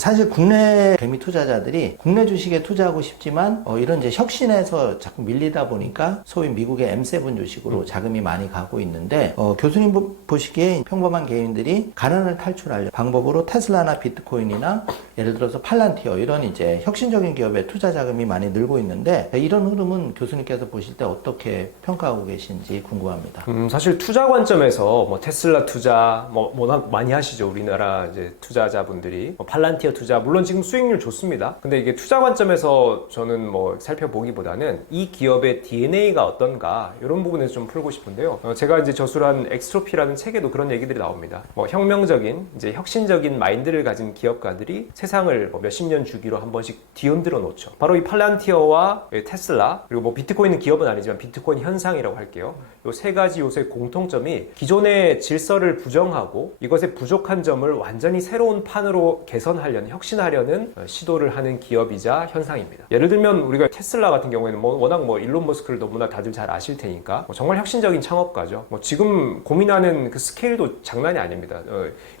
사실 국내 개미 투자자들이 국내 주식에 투자하고 싶지만 이런 이제 혁신에서 자꾸 밀리다 보니까 소위 미국의 M7 주식으로 자금이 많이 가고 있는데 교수님 보시기에 평범한 개인들이 가난을 탈출할 방법으로 테슬라나 비트코인이나 예를 들어서 팔란티어 이런 이제 혁신적인 기업에 투자 자금이 많이 늘고 있는데 이런 흐름은 교수님께서 보실 때 어떻게 평가하고 계신지 궁금합니다. 사실 투자 관점에서 뭐 테슬라 투자 워낙 많이 하시죠. 우리나라 이제 투자자분들이 팔란티어 투자 물론 지금 수익률 좋습니다. 근데 이게 투자 관점에서 저는 뭐 살펴보기보다는 이 기업의 DNA가 어떤가 이런 부분에서 좀 풀고 싶은데요. 제가 이제 저술한 엑스트로피라는 책에도 그런 얘기들이 나옵니다. 뭐 혁명적인 이제 혁신적인 마인드를 가진 기업가들이 세상을 뭐 몇십 년 주기로 한 번씩 뒤흔들어 놓죠. 바로 이 팔란티어와 테슬라 그리고 뭐 비트코인은 기업은 아니지만 비트코인 현상이라고 할게요. 이 세 가지 요소의 공통점이 기존의 질서를 부정하고 이것의 부족한 점을 완전히 새로운 판으로 개선하려는 혁신하려는 시도를 하는 기업이자 현상입니다. 예를 들면 우리가 테슬라 같은 경우에는 워낙 일론 머스크를 너무나 다들 잘 아실 테니까 정말 혁신적인 창업가죠. 지금 고민하는 그 스케일도 장난이 아닙니다.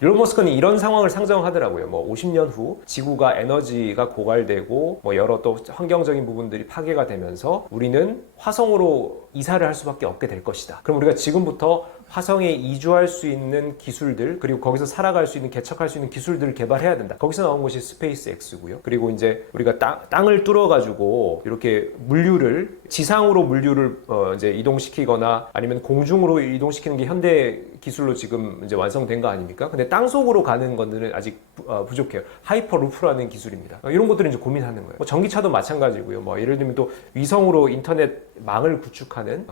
일론 머스크는 이런 상황을 상정하더라고요. 50년 후 지구가 에너지가 고갈되고 여러 또 환경적인 부분들이 파괴가 되면서 우리는 화성으로 이사를 할 수밖에 없게 될 것이다. 그럼 우리가 지금부터 화성에 이주할 수 있는 기술들 그리고 거기서 살아갈 수 있는 개척할 수 있는 기술들을 개발해야 된다. 거기서 나온 것이 스페이스 X고요. 그리고 이제 우리가 땅을 뚫어 가지고 이렇게 물류를 지상으로 물류를 이제 이동시키거나 아니면 공중으로 이동시키는 게 현대 기술로 지금 이제 완성된 거 아닙니까? 근데 땅속으로 가는 것들은 아직 부족해요. 하이퍼루프라는 기술입니다. 이런 것들을 이제 고민하는 거예요. 전기차도 마찬가지고요. 예를 들면 또 위성으로 인터넷 망을 구축하는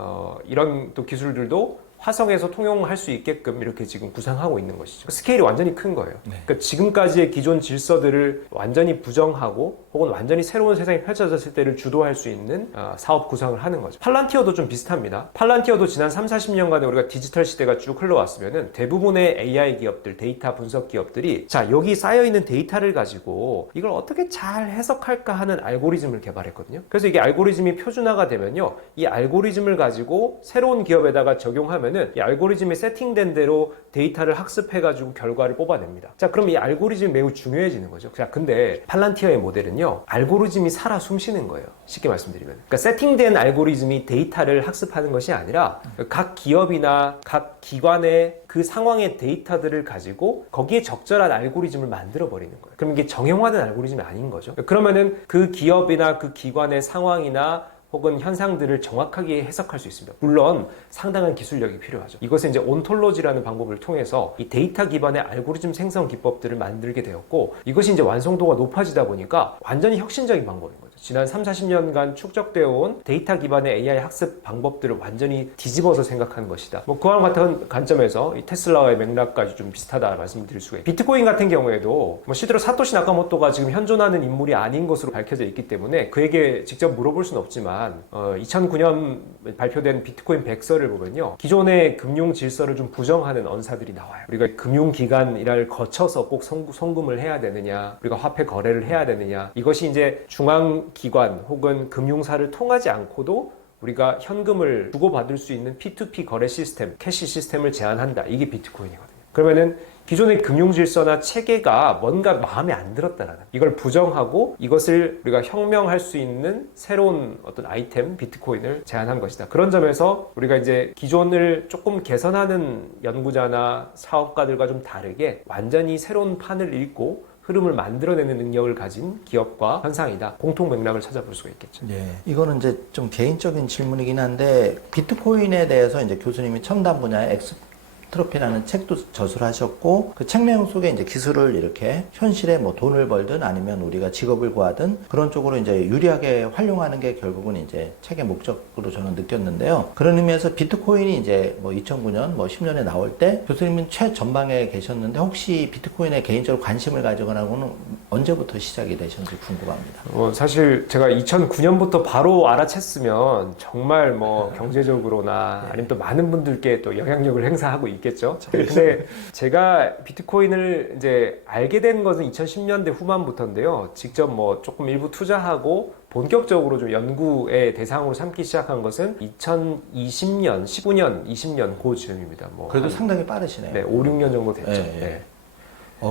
이런 또 기술들도 화성에서 통용할 수 있게끔 이렇게 지금 구상하고 있는 것이죠. 스케일이 완전히 큰 거예요. 그러니까 지금까지의 기존 질서들을 완전히 부정하고 혹은 완전히 새로운 세상이 펼쳐졌을 때를 주도할 수 있는 사업 구상을 하는 거죠. 팔란티어도 좀 비슷합니다. 팔란티어도 지난 30-40년간에 우리가 디지털 시대가 쭉 흘러왔으면은 대부분의 AI 기업들, 데이터 분석 기업들이 자, 여기 쌓여있는 데이터를 가지고 이걸 어떻게 잘 해석할까 하는 알고리즘을 개발했거든요. 그래서 이게 알고리즘이 표준화가 되면요. 이 알고리즘을 가지고 새로운 기업에다가 적용하면 이 알고리즘이 세팅된 대로 데이터를 학습해가지고 결과를 뽑아냅니다. 자, 그럼 이 알고리즘이 매우 중요해지는 거죠. 자, 근데 팔란티어의 모델은요, 알고리즘이 살아 숨쉬는 거예요. 쉽게 말씀드리면. 그러니까 세팅된 알고리즘이 데이터를 학습하는 것이 아니라 각 기업이나 각 기관의 그 상황의 데이터들을 가지고 거기에 적절한 알고리즘을 만들어 버리는 거예요. 그럼 이게 정형화된 알고리즘이 아닌 거죠. 그러면은 그 기업이나 그 기관의 상황이나 혹은 현상들을 정확하게 해석할 수 있습니다. 물론 상당한 기술력이 필요하죠. 이것은 이제 온톨로지라는 방법을 통해서 이 데이터 기반의 알고리즘 생성 기법들을 만들게 되었고 이것이 이제 완성도가 높아지다 보니까 완전히 혁신적인 방법인 거죠. 지난 30-40년간 축적되어 온 데이터 기반의 AI 학습 방법들을 완전히 뒤집어서 생각하는 것이다. 그와 같은 관점에서 이 테슬라와의 맥락까지 좀 비슷하다 말씀드릴 수가 있습니다. 비트코인 같은 경우에도 실제로 사토시 나카모토가 지금 현존하는 인물이 아닌 것으로 밝혀져 있기 때문에 그에게 직접 물어볼 수는 없지만 2009년 발표된 비트코인 백서를 보면요. 기존의 금융 질서를 좀 부정하는 언사들이 나와요. 우리가 금융기관이라를 거쳐서 꼭 송금을 해야 되느냐, 우리가 화폐 거래를 해야 되느냐, 이것이 이제 중앙기관 혹은 금융사를 통하지 않고도 우리가 현금을 주고받을 수 있는 P2P 거래 시스템, 캐시 시스템을 제한한다. 이게 비트코인이거든요. 그러면은 기존의 금융 질서나 체계가 뭔가 마음에 안 들었다라는 이걸 부정하고 이것을 우리가 혁명할 수 있는 새로운 어떤 아이템 비트코인을 제안한 것이다. 그런 점에서 우리가 이제 기존을 조금 개선하는 연구자나 사업가들과 좀 다르게 완전히 새로운 판을 읽고 흐름을 만들어내는 능력을 가진 기업과 현상이다. 공통 맥락을 찾아볼 수가 있겠죠. 네, 이거는 이제 좀 개인적인 질문이긴 한데 비트코인에 대해서 이제 교수님이 첨단 분야의 트로피라는 책도 저술하셨고 그 책 내용 속에 이제 기술을 이렇게 현실에 돈을 벌든 아니면 우리가 직업을 구하든 그런 쪽으로 이제 유리하게 활용하는 게 결국은 이제 책의 목적으로 저는 느꼈는데요. 그런 의미에서 비트코인이 이제 2009년 10년에 나올 때 교수님은 최전방에 계셨는데 혹시 비트코인에 개인적으로 관심을 가지거나는 언제부터 시작이 되셨는지 궁금합니다. 사실 제가 2009년부터 바로 알아챘으면 정말 경제적으로나 아니면 또 많은 분들께 또 영향력을 행사하고 있겠죠. 근데 제가 비트코인을 이제 알게 된 것은 2010년대 후반부터인데요. 직접 조금 일부 투자하고 본격적으로 좀 연구의 대상으로 삼기 시작한 것은 2020년, 19년, 20년 그 즈음입니다. 그래도 상당히 빠르시네요. 네, 5, 6년 정도 됐죠. 네. 네.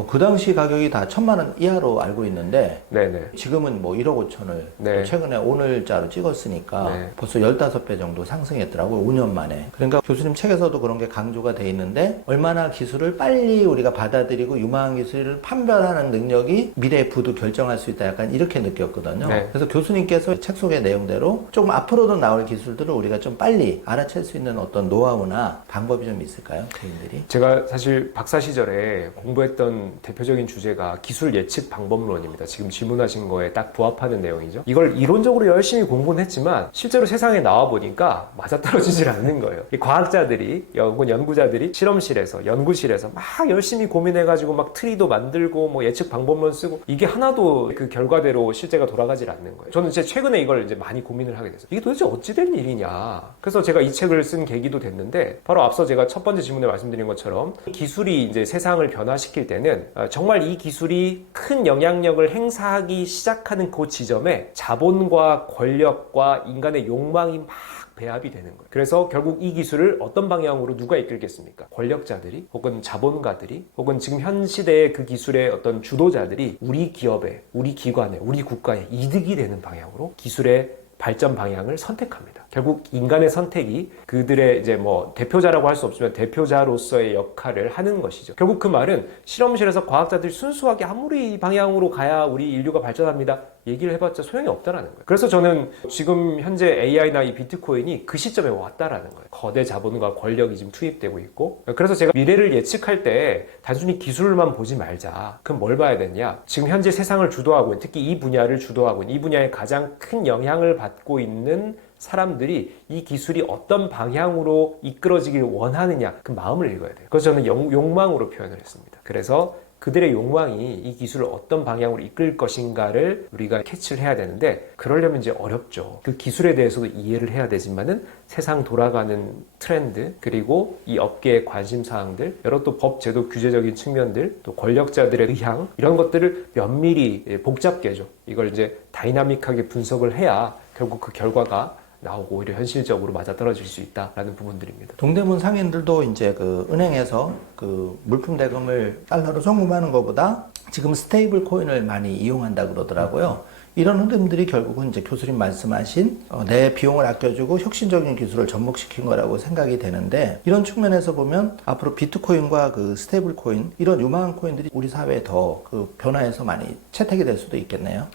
그 당시 가격이 다 1,000만 원 이하로 알고 있는데 네네. 지금은 뭐 1억 5천을 네. 최근에 오늘자로 찍었으니까 네. 벌써 15배 정도 상승했더라고요. 5년 만에. 그러니까 교수님 책에서도 그런 게 강조가 돼 있는데 얼마나 기술을 빨리 우리가 받아들이고 유망한 기술을 판별하는 능력이 미래의 부도 결정할 수 있다. 약간 이렇게 느꼈거든요. 네. 그래서 교수님께서 책 속의 내용대로 조금 앞으로도 나올 기술들을 우리가 좀 빨리 알아챌 수 있는 어떤 노하우나 방법이 좀 있을까요? 개인들이? 제가 사실 박사 시절에 공부했던 대표적인 주제가 기술 예측 방법론입니다. 지금 질문하신 거에 딱 부합하는 내용이죠. 이걸 이론적으로 열심히 공부는 했지만 실제로 세상에 나와 보니까 맞아떨어지질 않는 거예요. 이 과학자들이 혹은 연구자들이 실험실에서 연구실에서 막 열심히 고민해가지고 막 트리도 만들고 뭐 예측 방법론 쓰고 이게 하나도 그 결과대로 실제가 돌아가질 않는 거예요. 저는 이제 최근에 이걸 이제 많이 고민을 하게 됐어요. 이게 도대체 어찌된 일이냐. 그래서 제가 이 책을 쓴 계기도 됐는데 바로 앞서 제가 첫 번째 질문에 말씀드린 것처럼 기술이 이제 세상을 변화시킬 때는 정말 이 기술이 큰 영향력을 행사하기 시작하는 그 지점에 자본과 권력과 인간의 욕망이 막 배합이 되는 거예요. 그래서 결국 이 기술을 어떤 방향으로 누가 이끌겠습니까? 권력자들이 혹은 자본가들이 혹은 지금 현 시대의 그 기술의 어떤 주도자들이 우리 기업에, 우리 기관에, 우리 국가에 이득이 되는 방향으로 기술의 발전 방향을 선택합니다. 결국 인간의 선택이 그들의 이제 뭐 대표자라고 할 수 없지만 대표자로서의 역할을 하는 것이죠. 결국 그 말은 실험실에서 과학자들이 순수하게 아무리 이 방향으로 가야 우리 인류가 발전합니다. 얘기를 해봤자 소용이 없다라는 거예요. 그래서 저는 지금 현재 AI나 이 비트코인이 그 시점에 왔다라는 거예요. 거대 자본과 권력이 지금 투입되고 있고 그래서 제가 미래를 예측할 때 단순히 기술만 보지 말자. 그럼 뭘 봐야 되냐? 지금 현재 세상을 주도하고 있는 특히 이 분야를 주도하고 있는 이 분야에 가장 큰 영향을 받고 있는 사람들이 이 기술이 어떤 방향으로 이끌어지길 원하느냐 그 마음을 읽어야 돼요. 그래서 저는 욕망으로 표현을 했습니다. 그래서 그들의 욕망이 이 기술을 어떤 방향으로 이끌 것인가를 우리가 캐치를 해야 되는데 그러려면 이제 어렵죠. 그 기술에 대해서도 이해를 해야 되지만은 세상 돌아가는 트렌드 그리고 이 업계의 관심사항들 여러 또 법, 제도, 규제적인 측면들 또 권력자들의 의향 이런 것들을 면밀히 복잡게죠. 이걸 이제 다이나믹하게 분석을 해야 결국 그 결과가 나오고 오히려 현실적으로 맞아떨어질 수 있다라는 부분들입니다. 동대문 상인들도 이제 그 은행에서 그 물품 대금을 달러로 송금하는 것보다 지금 스테이블 코인을 많이 이용한다 그러더라고요. 이런 흐름들이 결국은 이제 교수님 말씀하신 내 비용을 아껴주고 혁신적인 기술을 접목시킨 거라고 생각이 되는데 이런 측면에서 보면 앞으로 비트코인과 그 스테이블 코인 이런 유망한 코인들이 우리 사회에 더 그 변화해서 많이 채택이 될 수도 있겠네요.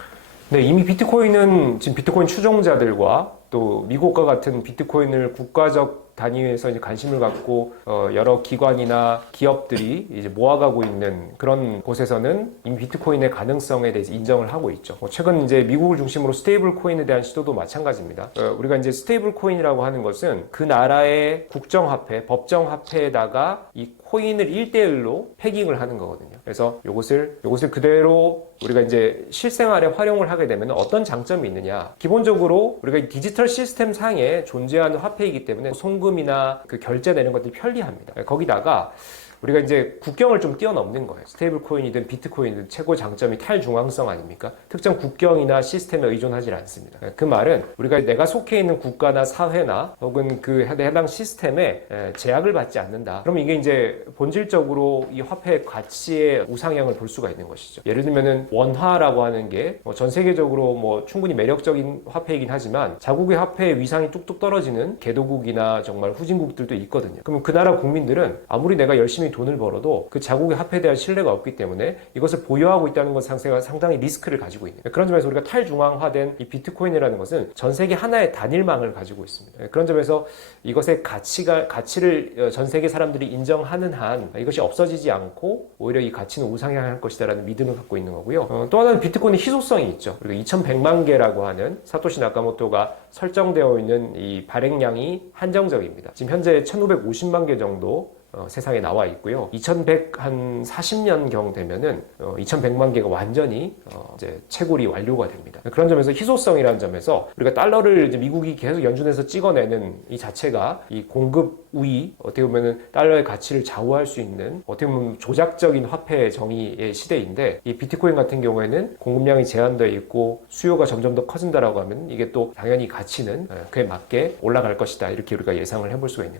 네, 이미 비트코인은 지금 비트코인 추종자들과 또 미국과 같은 비트코인을 국가적 단위에서 이제 관심을 갖고 여러 기관이나 기업들이 이제 모아가고 있는 그런 곳에서는 이미 비트코인의 가능성에 대해서 인정을 하고 있죠. 최근 이제 미국을 중심으로 스테이블 코인에 대한 시도도 마찬가지입니다. 우리가 이제 스테이블 코인이라고 하는 것은 그 나라의 국정화폐, 법정화폐에다가 이 코인을 1대1로 패깅을 하는 거거든요. 그래서 요것을 그대로 우리가 이제 실생활에 활용을 하게 되면 어떤 장점이 있느냐. 기본적으로 우리가 이 디지털 시스템 상에 존재하는 화폐이기 때문에 송금이나 그 결제되는 것들이 편리합니다. 거기다가 우리가 이제 국경을 좀 뛰어넘는 거예요. 스테이블 코인이든 비트코인이든 최고 장점이 탈중앙성 아닙니까? 특정 국경이나 시스템에 의존하지 않습니다. 그 말은 우리가 내가 속해 있는 국가나 사회나 혹은 그 해당 시스템에 제약을 받지 않는다. 그럼 이게 이제 본질적으로 이 화폐의 가치의 우상향을 볼 수가 있는 것이죠. 예를 들면은 원화라고 하는 게 전 세계적으로 뭐 충분히 매력적인 화폐이긴 하지만 자국의 화폐의 위상이 뚝뚝 떨어지는 개도국이나 정말 후진국들도 있거든요. 그럼 그 나라 국민들은 아무리 내가 열심히 돈을 벌어도 그 자국의 화폐에 대한 신뢰가 없기 때문에 이것을 보유하고 있다는 것 자체가 상당히 리스크를 가지고 있는 그런 점에서 우리가 탈중앙화된 이 비트코인이라는 것은 전 세계 하나의 단일망을 가지고 있습니다. 그런 점에서 이것의 가치를 전 세계 사람들이 인정하는 한 이것이 없어지지 않고 오히려 이 가치는 우상향할 것이다라는 믿음을 갖고 있는 거고요. 또 하나는 비트코인의 희소성이 있죠. 그리고 2100만 개라고 하는 사토시 나카모토가 설정되어 있는 이 발행량이 한정적입니다. 지금 현재 1550만 개 정도 세상에 나와 있고요. 2140년경 되면은 2100만 개가 완전히 이제 채굴이 완료가 됩니다. 그런 점에서 희소성이라는 점에서 우리가 달러를 이제 미국이 계속 연준해서 찍어내는 이 자체가 이 공급 우위 어떻게 보면은 달러의 가치를 좌우할 수 있는 어떻게 보면 조작적인 화폐 정의의 시대인데 이 비트코인 같은 경우에는 공급량이 제한되어 있고 수요가 점점 더 커진다라고 하면 이게 또 당연히 가치는 그에 맞게 올라갈 것이다 이렇게 우리가 예상을 해볼 수가 있는 거예요.